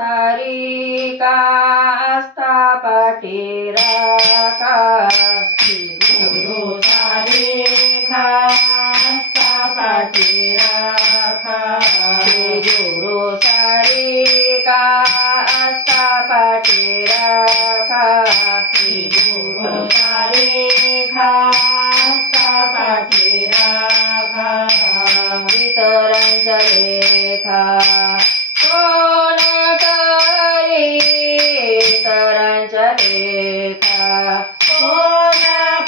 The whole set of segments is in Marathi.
सारी का आस्था पाठी राखा गुरु सारी का आस्था पाठी राखा गुरु सारी का आस्था पाठी राखा गुरु सारी का आस्था पाठी राखा इतरांच्या लेखा कोण करी इतरांच्या लेखा कोण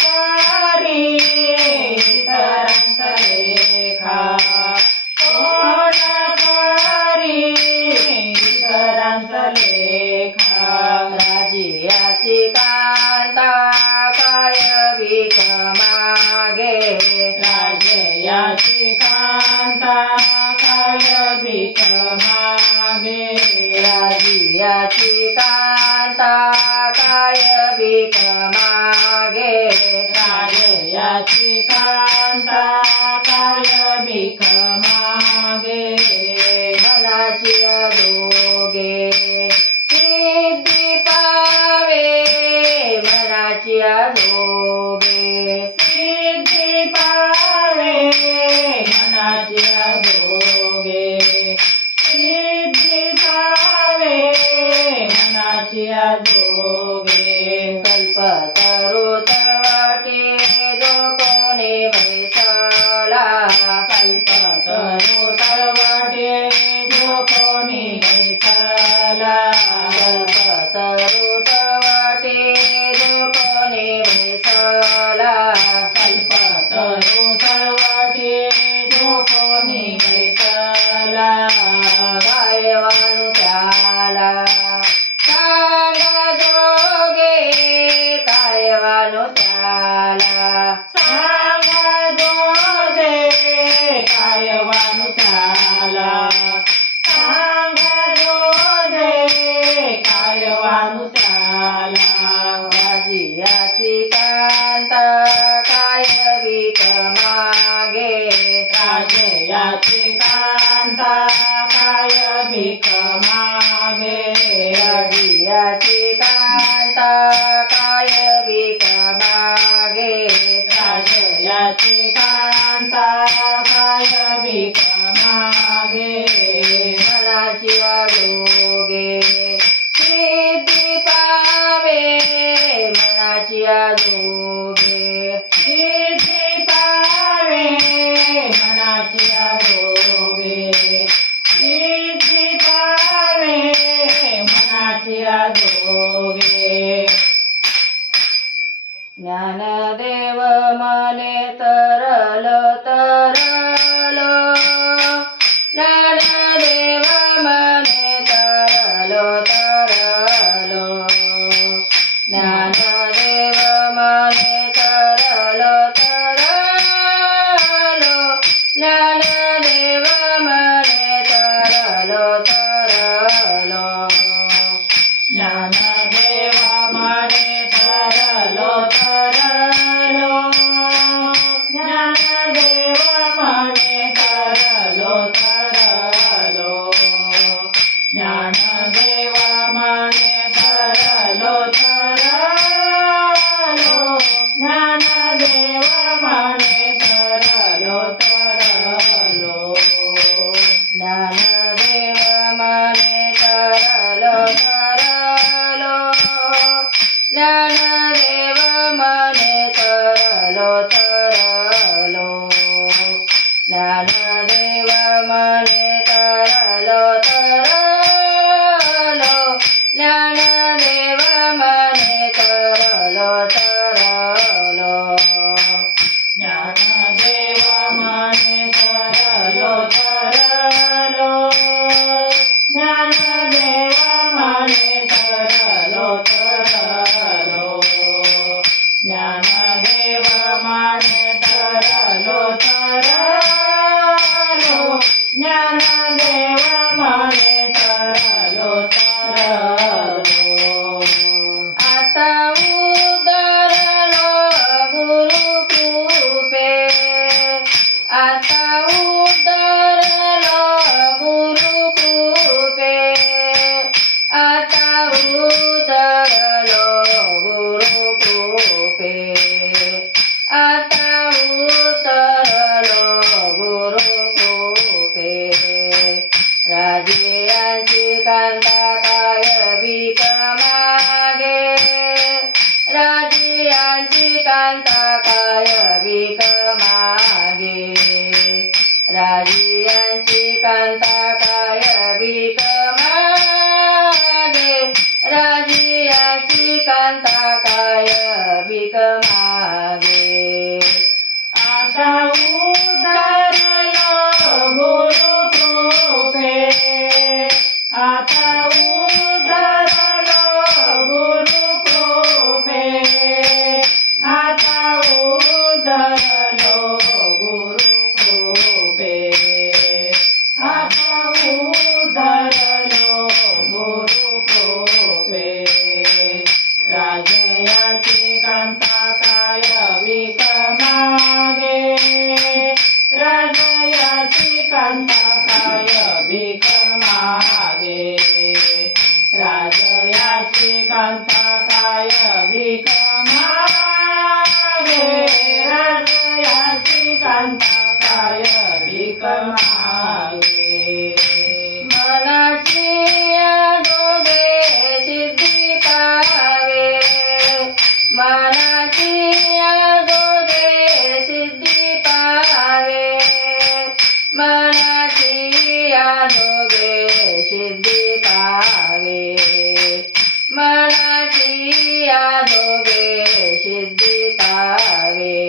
करी इतरांचा लेखा कोण करी इतरांचा लेखा राजियाची कांता काय भीक मागे राजयाची कांता काय भीक मागे राजियाची कांता काय भीक मागे राजयाची कांता काय भीक मागे मनाची जोगे सिद्धी पावे मनाची जोगे सिद्धी पावे मनाची जोगे सिद्धी पावे मनाची जोगे कल्पतरू तवटे जो कोणी बैसाला कल्पतरू तळवटे जो कोणी बैसाला कल्पतरू तवटे जो कोणी बैसाला कल्पतरू तळवटे जो कोणी बैसाला गायवानु त्याला सांगा जोगे गायवानु त्याला सांगा जोगे कायवानु त्याला सांगा जोगे कायवानु त्याला राजियाची कांता काय भीक मागे राजयाची कांता काय भीक मागे राजियाची कांता काय भीक मागे राजयाची कांता काय भीक मागे मनाची जोगे सिद्धी पावे मनाची जोगे सिद्धी पावे मनाची जोगे सिद्धी पावे मनाची जोगे ज्ञानदेव मने तरल तरल ज्ञानदेव मने तरल तरल ज्ञानदेव मने तरल तरल ज्ञानदेव मने तरल तरल ज्ञानदेवा मने तरलो तरलो ज्ञानदेवा मने तरलो तरलो ज्ञानदेवा मने तरलो तरलो ज्ञानदेवा मने तरलो तरलो ज्ञानदेव मने तरल तरल ज्ञानदेव मने तरल तरल ज्ञानदेव मने तरल तरल ज्ञानदेव मने तरल तरल ज्ञानदेवा मने तरलो तरलो ज्ञानदेवा मने तरलो तरलो ज्ञानदेवा मने तरलो तरलो ज्ञानदेवा मने तरलो तरलो आता उदारलो गुरु कृपे आता उदारलो गुरु कृपे कांता काय भीक मागे राजियांची कांता काय भीक मागे राजियांची कांता काय भीक मागे राजियांची कांता काय भीक मागे आता उदारलो गुरु कृपे आता उदारलो गुरु कृपे आता उदारलो गुरु कृपे आता उदारलो गुरु कृपे राजयाची कांता काय भीक मागे राजयाची कांता काय भीक मागे राजयाची कांता काय भीक मागे राजयाची कांता काय भीक मागे मनाची दोघे सिद्धी पावे मनाची दोघे सिद्धी पावे मनाची दोघे सिद्धी पावे मनाची दोघे सिद्धी पावे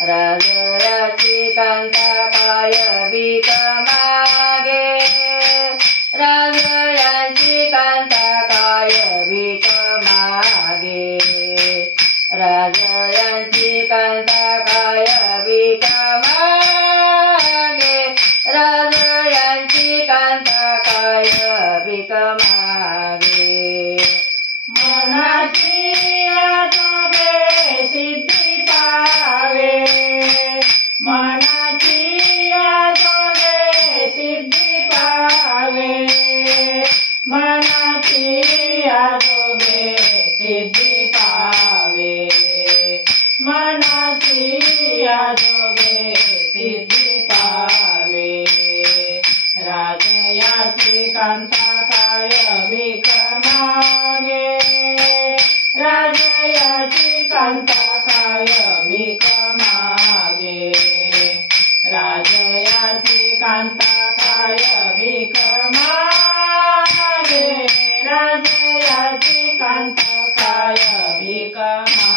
राजयाची कांता काय भीक मागे राजयाची कांता काय भीक मागे राजयाची कांता काय भीक मागे राजयाची कांता काय भीक मागे मनाची दोघे सिद्धी पावे मनाची दोघे सिद्धी पावे मनाची दोघे सिद्धी पावे मनाची दोघे सिद्धी पावे राजयाची कांता काय भीक मागे राजयाची कांता काय भीक मागे राजयाची कांता काय भीक मागे राजयाची कांता काय भीक मागे